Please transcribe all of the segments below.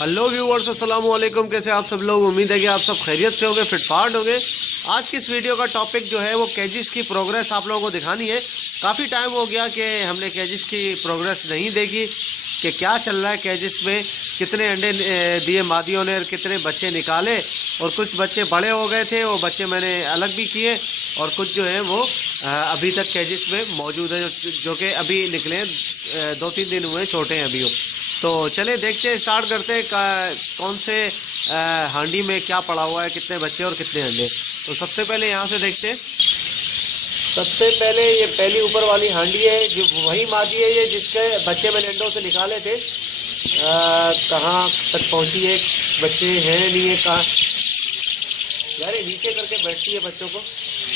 Hello viewers, अस्सलाम वालेकुम। कैसे आप सब लोग? उम्मीद है कि आप सब खैरियत से होंगे, फिटफाट होंगे। आज की इस वीडियो का टॉपिक जो है वो केजिस की प्रोग्रेस आप लोगों को दिखानी है। काफ़ी टाइम हो गया कि हमने केजिस की प्रोग्रेस नहीं देखी कि क्या चल रहा है केजिस में, कितने अंडे दिए मादियों ने और कितने बच्चे निकाले। और कुछ बच्चे बड़े हो गए थे, वो बच्चे मैंने अलग भी किए, और कुछ जो है वो अभी तक केजिस में मौजूद है, जो कि अभी निकले हैं, 2-3 दिन हुए, छोटे हैं अभी वो। तो चले देखते हैं, स्टार्ट करते हैं कौन से हांडी में क्या पड़ा हुआ है, कितने बच्चे और कितने अंडे। तो सबसे पहले यहाँ से देखते हैं। सबसे पहले ये पहली ऊपर वाली हांडी है, जो वही मादी है ये जिसके बच्चे मैंने अंडों से निकाले थे। कहाँ तक पहुँची है, बच्चे हैं नहीं है, कहाँ यार ये नीचे करके बैठती है, बच्चों को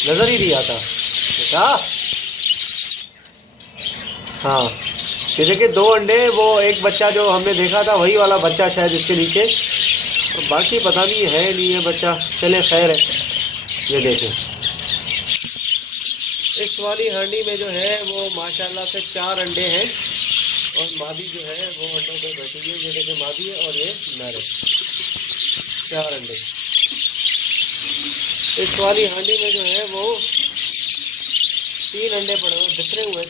नज़र ही नहीं आता बेटा। हाँ, ये देखिए 2 अंडे, वो एक बच्चा जो हमने देखा था वही वाला बच्चा शायद इसके नीचे, और बाकी पता नहीं है नहीं है बच्चा। चले खैर है। ये देखें इस वाली हांडी में जो है वो माशाल्लाह से 4 अंडे हैं, और मादी जो है वो अंडों पे बैठी है। ये देखें मादी है और ये नर है, 4 अंडे। इस वाली हांडी में जो है वो 3 अंडे पड़े हुए, बिखरे हुए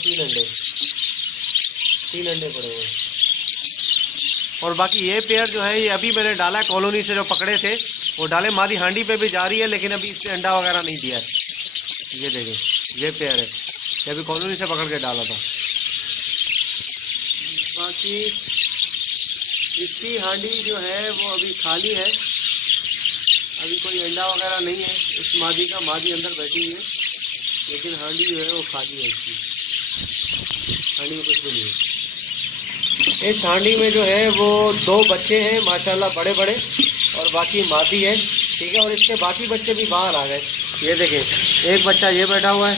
3 अंडे पड़े हुए। और बाकी ये पेयर जो है ये अभी मैंने डाला है कॉलोनी से, जो पकड़े थे वो डाले। मादी हांडी पे भी जा रही है, लेकिन अभी इसने अंडा वगैरह नहीं दिया है। ये देखें ये पेयर है, ये अभी कॉलोनी से पकड़ के डाला था। बाकी इसकी हांडी जो है वो अभी खाली है, अभी कोई अंडा वगैरह नहीं है इस मादी का। मादी अंदर बैठी हुई है, लेकिन हांडी जो है वो खाली है। इसकी हांडी में कुछ भी नहीं है। इस हांडी में जो है वो 2 बच्चे हैं माशाल्लाह, बड़े बड़े, और बाकी मादी है, ठीक है। और इसके बाकी बच्चे भी बाहर आ गए। ये देखें एक बच्चा ये बैठा हुआ है,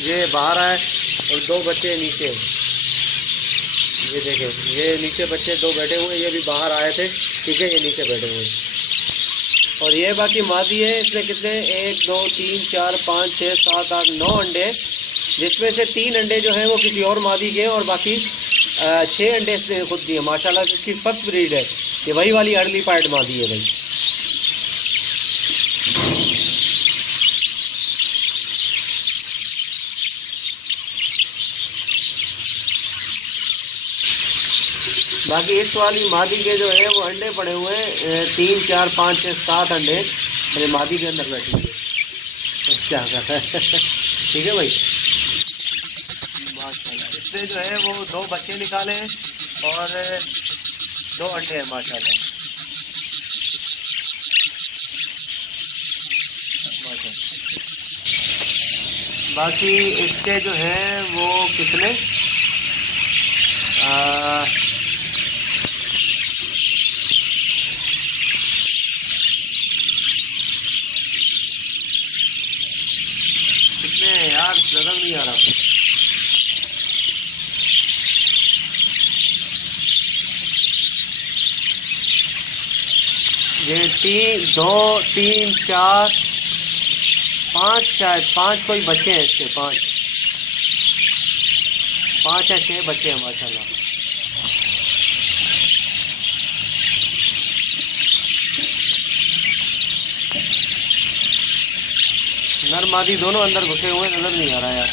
ये बाहर आया, और 2 बच्चे नीचे। ये देखें ये नीचे बच्चे 2 बैठे हुए हैं, ये भी बाहर आए थे, ठीक है। ये नीचे बैठे हुए हैं। और ये बाकी मादी है, इसमें कितने 1 2 3 4 5 6 7 8 9 अंडे, जिसमें से 3 अंडे जो हैं वो किसी और मादी के, और बाकी 6 अंडे इसने खुद दिए माशाल्लाह। इसकी फर्स्ट ब्रीड है ये, वही वाली अर्ली पार्ट मादी है भाई। बाकी इस वाली मादी के जो है वो अंडे पड़े हुए हैं 3 4 5 6 7 अंडे, मेरे मादी के अंदर बैठी हुई है। तो क्या कर है ठीक है भाई। माशाल्लाह इसने जो है वो 2 बच्चे निकाले हैं और 2 अंडे हैं माशाल्लाह। बाकी इसके जो हैं वो कितने कितने हैं यार, नजर नहीं आ रहा। ये 3 2 3 4 5, शायद 5 कोई बच्चे हैं इसके, 5 या 6 बच्चे हैं माशाल्लाह। नर मादी दोनों अंदर घुसे हुए, नजर नहीं आ रहा यार।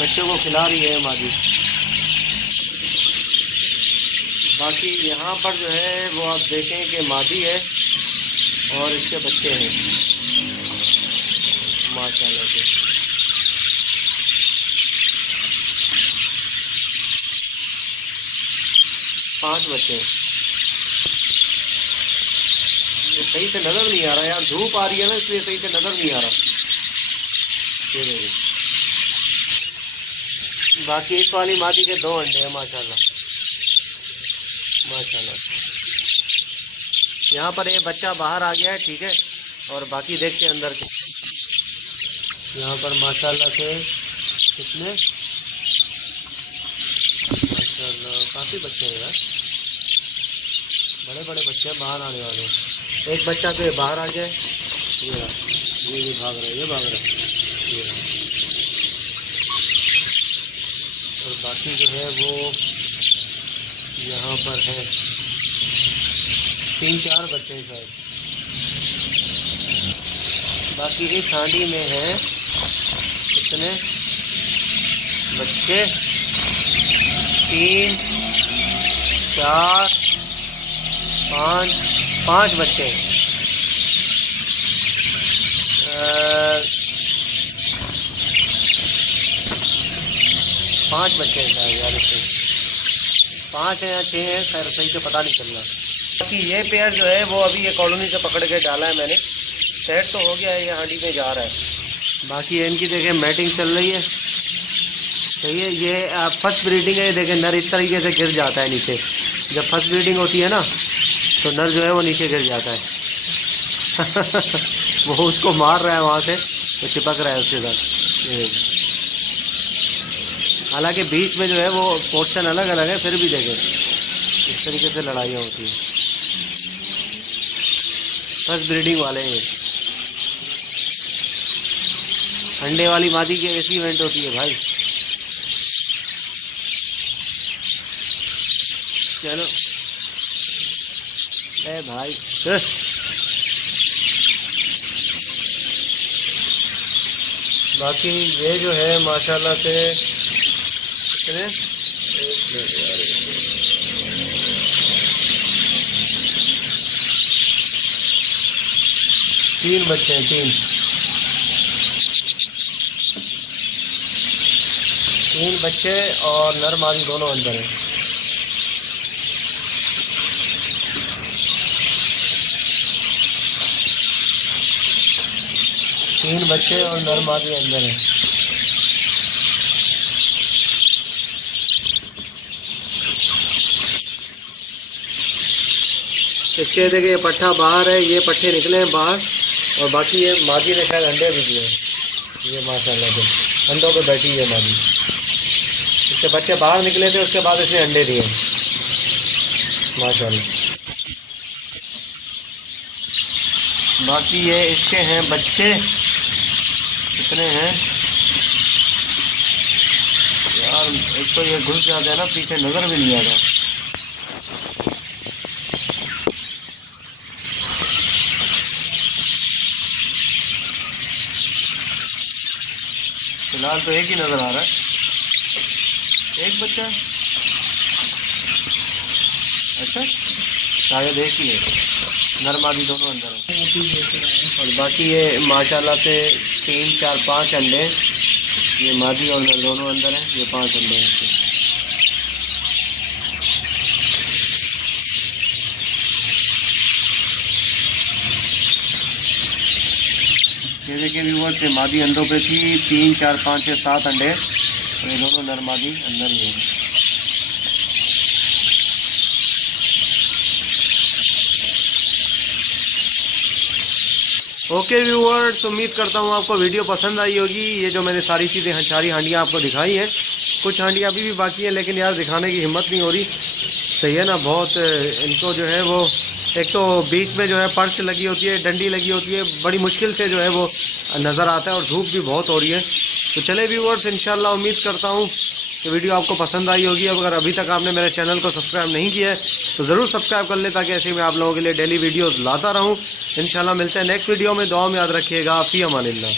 बच्चों को खिला रही है मादी। बाकी यहाँ पर जो है वो आप देखें कि मादी है और इसके बच्चे हैं माशाल्लाह से। पांच बच्चे हैं। ये सही से नज़र नहीं आ रहा यार, धूप आ रही है ना, इसलिए सही से नज़र नहीं आ रहा। बाकी इस वाली मादी के 2 अंडे हैं माशाल्लाह माशाल्लाह। यहाँ पर ये बच्चा बाहर आ गया है, ठीक है। और बाकी देखते हैं अंदर के। यहाँ पर माशाल्लाह से कितने माशाल्लाह काफ़ी बच्चे हैं यार, बड़े बड़े बच्चे हैं, बाहर आने वाले हैं। एक बच्चा तो ये बाहर आ गया है, ये भाग रहा है, ये भाग रहा है, ये रहा। और बाकी जो है वो यहाँ पर है। 3-4 बच्चे हैं शायद। बाकी इस हांडी में है कितने बच्चे, 3, 4, 5 बच्चे। 5 बच्चे हैं शायद यार, इसमें 5 है या 6 हैं, खैर सही से पता नहीं चल रहा। बाकी ये पेयर जो है वो अभी ये कॉलोनी से पकड़ के डाला है मैंने, सेट तो हो गया है, ये हांडी में जा रहा है। बाकी इनकी देखें मैटिंग चल रही है, सही है। ये फर्स्ट ब्रीडिंग है, ये देखें नर इस तरीके से गिर जाता है नीचे। जब फर्स्ट ब्रीडिंग होती है ना तो नर जो है वो नीचे गिर जाता है। वो उसको मार रहा है वहाँ से, तो चिपक रहा है उसके साथ। हालांकि बीच में जो है वो पोर्शन अलग अलग है, फिर भी देखें इस तरीके से लड़ाइयाँ होती हैं। फर्स्ट ब्रीडिंग वाले हैं। अंडे वाली मादी की ऐसी इवेंट होती है भाई। चलो ए भाई, बाकी ये जो है माशाल्लाह से कितने, 3 बच्चे हैं, 3 बच्चे और नर मादी दोनों अंदर हैं। तीन बच्चे और नर मादी अंदर हैं। इसके देखिए पट्ठा बाहर है, ये पट्ठे निकले हैं बाहर, और बाकी ये मादी ने शायद अंडे भी दिए हैं। ये माशाल्लाह से अंडों पे बैठी है मादी। इसके बच्चे बाहर निकले थे, उसके बाद इसने अंडे दिए माशाल्लाह। बाकी ये इसके हैं बच्चे, कितने हैं यार, एक तो ये घुस जाते हैं ना पीछे, नज़र भी नहीं आता। फिलहाल तो एक ही नज़र आ रहा है, एक बच्चा। अच्छा शायद एक ही है, नर मादी दोनों अंदर है। और बाकी ये माशाल्लाह से 3, 4, 5 अंडे, ये मादी और नर दोनों अंदर हैं। ये 5 अंडे हैं इसके। ये देखिए व्यूअर्स, ये मादी अंडों पे थी, 3, 4, 5, 6, 7 अंडे, और ये दोनों नर मादी अंदर ही हैं। ओके व्यूअर्स, उम्मीद करता हूँ आपको वीडियो पसंद आई होगी। ये जो मैंने सारी चीज़ें सारी हांडियाँ आपको दिखाई हैं, कुछ हांडियाँ अभी भी बाकी हैं, लेकिन यार दिखाने की हिम्मत नहीं हो रही, सही है ना। बहुत इनको जो है वो, एक तो बीच में जो है पर्च लगी होती है, डंडी लगी होती है, बड़ी मुश्किल से जो है वो नज़र आता है, और धूप भी बहुत हो रही है। तो चले व्यूअर्स, इंशाल्लाह उम्मीद करता हूँ कि वीडियो आपको पसंद आई होगी। अगर अभी तक आपने मेरे चैनल को सब्सक्राइब नहीं किया है तो ज़रूर सब्सक्राइब कर लें, ताकि ऐसे मैं आप लोगों के लिए डेली वीडियोस लाता रहूं। इंशाल्लाह मिलते हैं नेक्स्ट वीडियो में। दुआ में याद रखिएगा। फ़ी अमानिल्लाह।